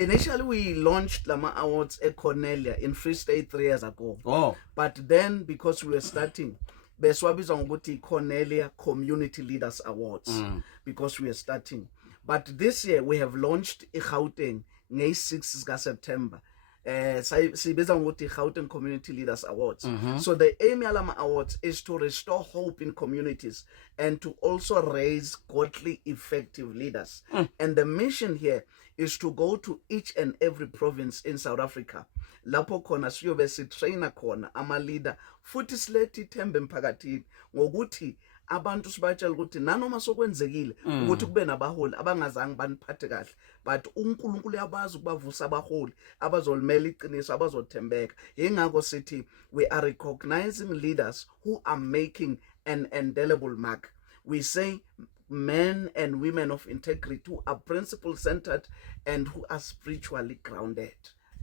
Initially, we launched Lama Awards at Cornelia in Free State 3 years ago. Oh. But then, because we were starting, beswabizwa ngokuthi Cornelia Community Leaders Awards, because we are starting. But this year, we have launched Gauteng ngey 6 September. Sibiza ngokuthi Gauteng Community Leaders Awards. So the aim of Lama Awards is to restore hope in communities and to also raise godly, effective leaders. And the mission here is to go to each and every province in South Africa. Lapho khona siyobe sitraina khona ama leader futhi silethi ithembe emphakathini ngokuthi abantu sibatshela ukuthi nanoma sokwenzekile ukuthi kube nabaholi abangazange baniphathe kahle, but uNkulunkulu uyabazi ukubavusa abaholi abazolimela iqiniso abazothembeka. Ingakho sithi we are recognizing leaders who are making an indelible mark. We say men and women of integrity who are principle centered and who are spiritually grounded.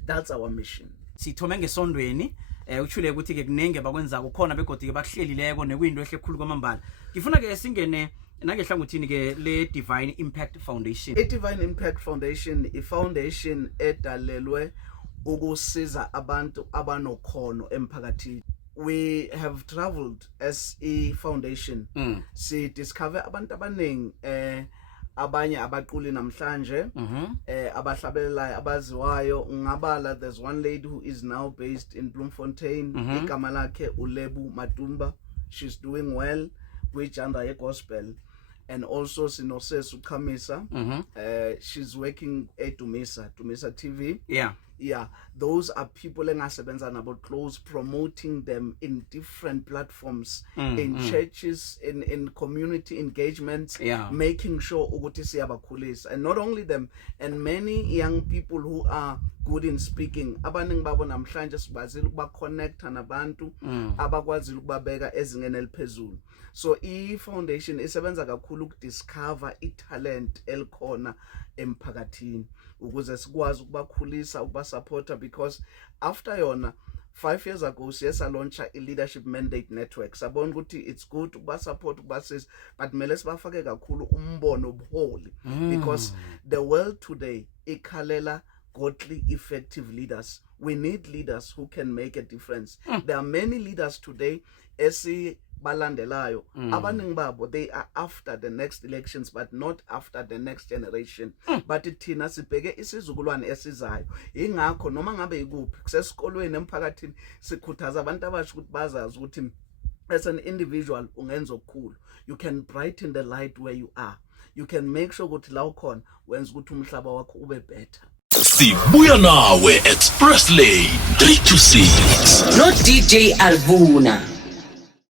That's our mission. Sithome ngesondweni uchule ukuthi ke kunenge bakwenza kukhona begodi ke bakuhlelileko nekuyinto ehle khulu kwamambala. Ngifuna ke singene nangehlangothini ke le Divine Impact Foundation. Divine Impact Foundation foundation edalelwe ukusiza abantu abanokhono emphakathini. We have traveled as a foundation. Si discover abantu abaningi abanye abaquli namhlanje abahlabelelayo abaziwayo ngabala. There's one lady who is now based in Bloemfontein, igama lakhe uLebu Matumba. She's doing well with under gospel. And also Sinoses Ukamisa, she's working at Dumisa TV. Yeah, those are people engasebenza nabo close, promoting them in different platforms, in churches, in community engagements, making sure ukuthi siyabakhulisa. And not only them, and many young people who are good in speaking. Abaningi babo namhlanje sibazile ukuba connect nabantu abakwazile ukubabeka ezingeni eliphezulu. So foundation isebenza kakhulu ukudiscover italent elikhona emphakathini ukuze sikwazi ukubakhulisa ukubasupporta, because after yona 5 years ago siyesa launcha a leadership mandate network. Sabona ukuthi it's good ukubasupport ukubasiza, but mele sibafake kakhulu umbono obuholi, because the world today ikhalela godly effective leaders. We need leaders who can make a difference. There are many leaders today balandelayo abaningi babo they are after the next elections but not after the next generation. But thina sibheke isizukulwane esizayo, ingakho noma ngabe ikuphi kusesikolweni emphakathini sikhuthaza abantu abasha ukuthi bazazi ukuthi as an individual ungenza okukhulu. You can brighten the light where you are. You can make sure ukuthi la ukhona wenza ukuthi umhlaba wakho ube better. Sibuya nawe Express Lane 326 no DJ Alvuna.